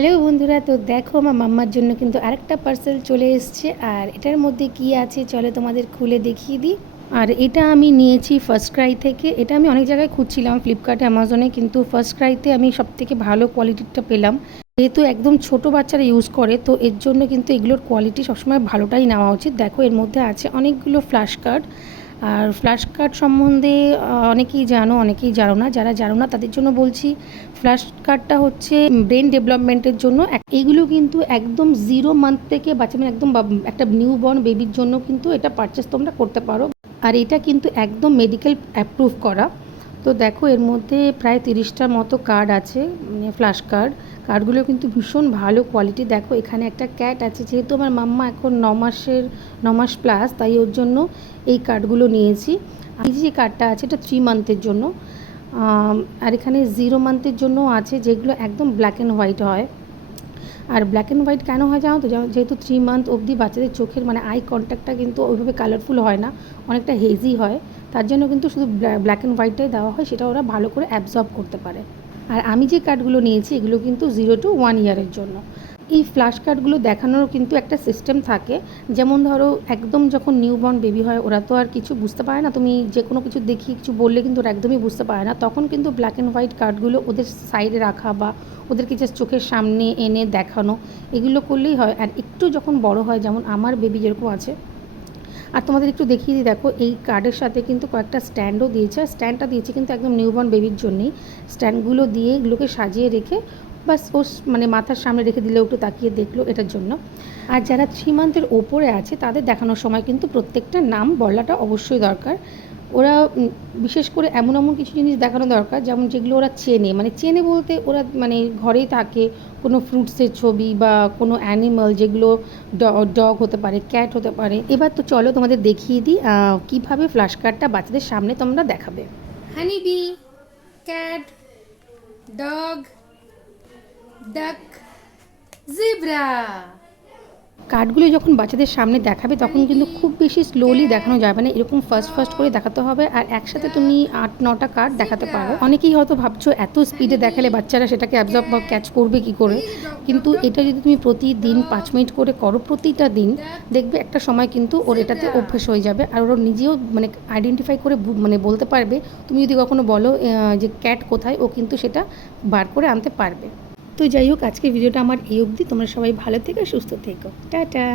Hello বন্ধুরা, তো দেখো আমার মাম্মার জন্য কিন্তু আরেকটা পার্সেল চলে এসছে। আর এটার মধ্যে কি আছে চলো তোমাদের খুলে দেখিয়ে দিই। আর এটা আমি নিয়েছি ফার্স্ট ক্রাই থেকে। এটা আমি অনেক জায়গায় খুঁজছিলাম, ফ্লিপকার্টে, অ্যামাজনে, কিন্তু ফার্স্ট ক্রাইতে আমি সবথেকে ভালো কোয়ালিটিটা পেলাম। যেহেতু একদম ছোট বাচ্চারা ইউজ করে, তো এর জন্য কিন্তু এগুলোর কোয়ালিটি সবসময় ভালোটাই নেওয়া উচিত। দেখো এর মধ্যে আছে অনেকগুলো ফ্ল্যাশ কার্ড। আর ফ্ল্যাশ কার্ড সম্বন্ধে অনেকেই জানো, অনেকেই জানো না। যারা জানো না তাদের জন্য বলছি, ফ্ল্যাশ কার্ডটা হচ্ছে ব্রেন ডেভেলপমেন্টের জন্য। এগুলো কিন্তু একদম 0 মান্থ থেকে বাচ্চা, মানে একদম একটা নিউ বর্ন বেবির জন্য কিন্তু এটা পারচেস তোমরা করতে পারো। আর এটা কিন্তু একদম মেডিকেল অ্যাপ্রুভ করা। তো দেখো এর মধ্যে প্রায় 30টার মতো কার্ড আছে, মানে ফ্ল্যাশ কার্ড। কার্ডগুলো কিন্তু ভীষণ ভালো কোয়ালিটি। দেখো এখানে একটা ক্যাট আছে, যেহেতু আমার মাম্মা এখন 9 মাস প্লাস, তাই ওর জন্য এই কার্ডগুলো নিয়েছি। এই যে কার্ডটা আছে এটা 3 মান্থের জন্য। আর এখানে 0 মান্থের জন্য আছে, যেগুলো একদম ব্ল্যাক অ্যান্ড হোয়াইট হয়। আর ব্ল্যাক অ্যান্ড হোয়াইট কেন হয় জানো তো? যেহেতু 3 মান্থ অবধি বাচ্চাদের চোখের মানে আই কন্ট্যাক্টটা কিন্তু ওইভাবে কালারফুল হয় না, অনেকটা হেজি হয়। তার জন্য কিন্তু শুধু ব্ল্যাক অ্যান্ড হোয়াইটটাই দেওয়া হয়, সেটা ওরা ভালো করে অ্যাবজর্ব করতে পারে। আর আমি যে কার্ডগুলো নিয়েছি এগুলো কিন্তু 0 to 1 ইয়ারের জন্য। এই ফ্ল্যাশ কার্ডগুলো দেখানোর কিন্তু একটা সিস্টেম থাকে। যেমন ধরো একদম যখন নিউবর্ন বেবি হয়, ওরা তো আর কিছু বুঝতে পারে না, তুমি যে কোনো কিছু দেখিয়ে কিছু বললে কিন্তু ওরা একদমই বুঝতে পারে না। তখন কিন্তু ব্ল্যাক অ্যান্ড হোয়াইট কার্ডগুলো ওদের সাইডে রাখা বা ওদেরকে জাস্ট চোখের সামনে এনে দেখানো, এগুলো করলেই হয়। আর একটু যখন বড় হয়, যেমন আমার বেবি যেরকম আছে। আর তোমাদের একটু দেখিয়ে দিই, দেখো এই কার্ডের সাথে কিন্তু কয়েকটা স্ট্যান্ডও দিয়েছে। আর স্ট্যান্ডটা দিয়েছে কিন্তু একদম নিউবর্ন বেবির জন্যেই। স্ট্যান্ডগুলো দিয়ে এগুলোকে সাজিয়ে রেখে বাস ও মানে মাথার সামনে রেখে দিলেও একটু তাকিয়ে দেখলো, এটার জন্য। আর যারা 3 মান্থের ওপরে আছে তাদের দেখানোর সময় কিন্তু প্রত্যেকটা নাম বলাটা অবশ্যই দরকার। ওরা বিশেষ করে এমন এমন কিছু জিনিস দেখানো দরকার, যেমন যেগুলো ওরা চেনে, মানে চেনে বলতে ওরা মানে ঘরেই থাকে, কোনো ফ্রুটসের ছবি বা কোনো অ্যানিমাল, যেগুলো ডগ হতে পারে, ক্যাট হতে পারে। এবার তো চলো তোমাদের দেখিয়ে দিই কীভাবে ফ্ল্যাশ কার্ডটা বাচ্চাদের সামনে তোমরা দেখাবে। হানিবি, ক্যাট, ডগ, ডাক, জিব্রা। কার্ডগুলো যখন বাচ্চাদের সামনে দেখাবে তখন কিন্তু খুব বেশি স্লোলি দেখানো যাবে না, এরকম ফার্স্ট ফার্স্ট করে দেখাতে হবে। আর একসাথে তুমি 8-9টা কার্ড দেখাতে পারো। অনেকেই হয়তো ভাবছো এত স্পিডে দেখালে বাচ্চারা সেটাকে অ্যাবজর্ব বা ক্যাচ করবে কি করে, কিন্তু এটা যদি তুমি প্রতিদিন 5 মিনিট করে করো, প্রতিটা দিন, দেখবে একটা সময় কিন্তু ওর এটাতে অভ্যেস হয়ে যাবে। আর ওরা নিজেও মানে আইডেন্টিফাই করে মানে বলতে পারবে। তুমি যদি কখনো বলো যে ক্যাট কোথায়, ও কিন্তু সেটা বার করে আনতে পারবে। তো যাই হোক, আজকের ভিডিওটা আমার এই অবধি। তোমরা সবাই ভালো থেকো, সুস্থ থেকো, টাটা।